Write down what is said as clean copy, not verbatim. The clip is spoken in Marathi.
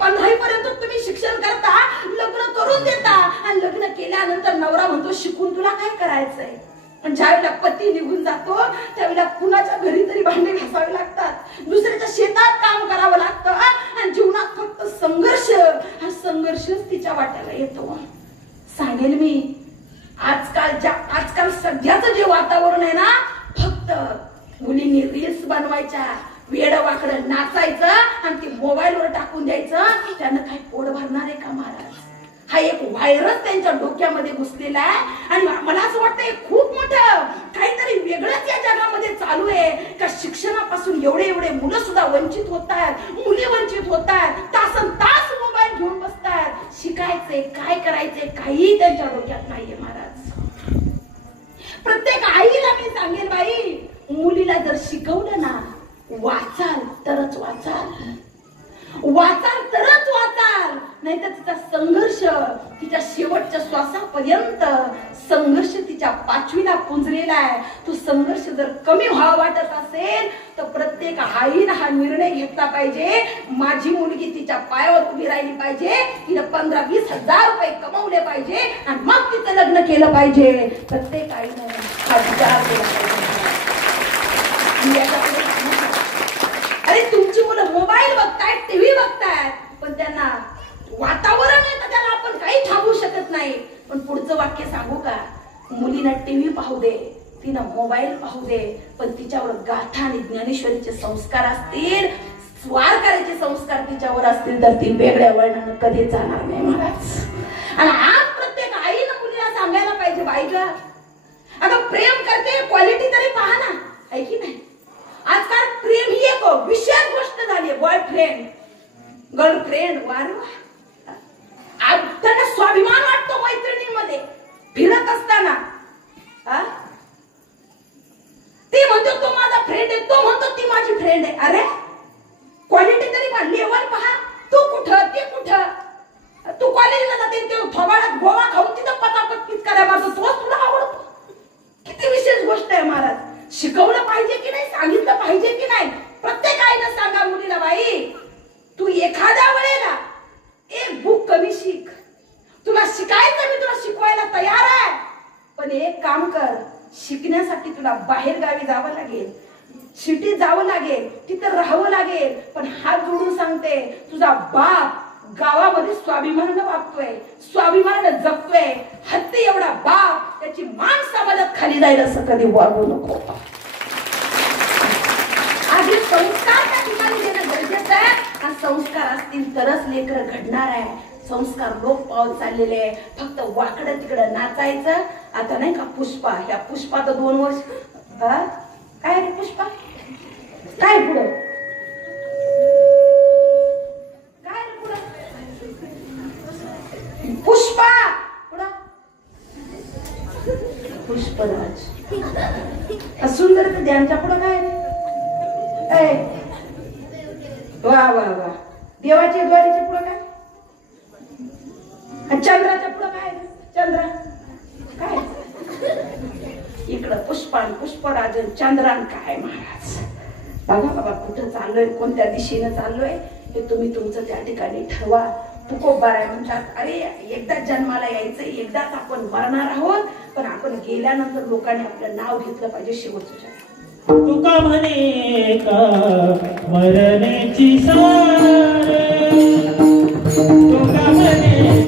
15वी पर्यंत तुम्ही शिक्षण करता, लग्न करून देता आणि लग्न केल्यानंतर नवरा म्हणतो शिकून तुला काय करायचंय. पण ज्यावेळेला पती निघून जातो त्यावेळेला कुणाच्या घरी तरी भांडे घासावे लागतात, दुसऱ्याच्या शेतात काम करावं लागतं आणि जीवनात फक्त संघर्ष, हा संघर्षच तिच्या वाट्याला येतो. सांगेल मी, आजकाल सध्याचं जे वातावरण आहे ना, फक्त मुलींनी रील्स बनवायच्या, वेडवाकडं नाचायचं आणि ते मोबाईलवर टाकून द्यायचं, त्यांना काही पोट भरणार आहे का महाराज. हा एक व्हायरस त्यांच्या डोक्यामध्ये घुसलेला आहे आणि मला असं वाटतंय खूप मोठं काहीतरी वेगळंच या जगामध्ये चालू आहे का. शिक्षणापासून एवढे मुलं सुद्धा वंचित होत आहेत, मुली वंचित होत आहेत, तासन तास मोबाईल घेऊन बसतात. शिकायचंय, काय करायचंय काही त्यांच्या डोक्यात नाहीये महाराज. प्रत्येक आईला मी सांगेल, बाई मुलीला जर शिकवलं ना, वाचाल तरच वाचाल, वाचाल तरच वाचाल, नाहीतर तिचा संघर्ष तिच्या शेवटच्या श्वासापर्यंत संघर्ष तिच्या 5वीला पुंजलेला आहे. तो संघर्ष जर कमी व्हावा वाटत असेल तर प्रत्येक आईने हा निर्णय घेतला पाहिजे, माझी मुलगी तिच्या पायावर उभी राहिली पाहिजे, तिने 15-20 हजार रुपये कमवले पाहिजे आणि मग तिचं लग्न केलं पाहिजे. प्रत्येक आईने हा विचार केला पाहिजे. अरे तुमची मुलं मोबाईल बघतायत, टीव्ही बघतायत, पण त्यांना वातावरण आहे तर त्याला आपण काही थांबवू शकत नाही. पण पुढचं वाक्य सांगू का, मुलीला टीव्ही पाहू दे, तिनं मोबाईल पाहू दे, पण तिच्यावर गाथा आणि ज्ञानेश्वरीचे संस्कार असतील, स्वारकाराचे संस्कार तिच्यावर असतील तर ती वेगळ्या वळणानं कधी जाणार नाही महाराज. आणि आज प्रत्येक आईनं मुलीला सांगायला पाहिजे, बाई ग अगं प्रेम करते, क्वालिटी तरी पहा ना, आहे की नाही. आजकाल प्रेम ही एक विशेष गोष्ट झाली. बॉयफ्रेंड, गर्लफ्रेंड, त्यांना स्वाभिमान वाटतो मैत्रिणींमध्ये फिरत असताना. ते म्हणतो तो माझा फ्रेंड आहे, तो म्हणतो ती माझी फ्रेंड आहे. अरे क्वालिटी तरी पहा, लेवल पहा. तू कुठं, ते कुठं. तू कॉलेजला जाते, ते थोबाडात गोवा खाऊन तिथं पतापत करायला मारतो, तोच तुला आवडतो. किती विशेष गोष्ट आहे महाराज. शिकवलं पाहिजे की नाही, सांगितलं पाहिजे की नाही. प्रत्येक आईनं सांगा मुलीला, बाई तू एखाद्या वेळेला एक बुक कमी शिक, तुला शिकायचं मी तुला शिकवायला तयार आहे, पण एक काम कर, शिकण्यासाठी तुला बाहेर गावी जावं लागेल, सिटीत जावं लागेल, तिथं राहावं लागेल. पण हात जोडून सांगते, तुझा बाप गावामध्ये स्वाभिमानानं वागतोय, स्वाभिमानानं जगतोय, हत्ती एवढा बाप, त्याची मान समाजात खाली जाईल असं कधी वागू नको. आधी संस्कार त्या ठिकाणी देणं गरजेचं आहे. हा संस्कार असतील तरच लेकरं घडणार आहे. संस्कार लोप पावत चाललेले आहे. फक्त वाकडं तिकडं नाचायचं. आता नाही का पुष्पा, ह्या पुष्पा तर 2 वर्ष काय रे पुष्पा, काय पुढं काय रे पुढं पुष्पा, पुढं पुष्पराज, सुंदर त्यांच्या पुढं काय रे, वा वा वा, देवाच्या द्वारीच्या पुढं काय, चंद्राच्या पुढं काय, चंद्र काय, इकडं पुष्पान पुष्पराजन चंद्रान काय महाराज. बघा बाबा कुठं चाललोय, कोणत्या दिशेनं चाललोय हे तुम्ही तुमचं त्या ठिकाणी ठरवा. तुकोबाराय म्हणतात, अरे एकदा जन्माला यायचं, एकदाच आपण मरणार आहोत, पण आपण गेल्यानंतर लोकांनी आपलं नाव घेतलं पाहिजे शेवटचं. तुका म्हणे का मरण्याची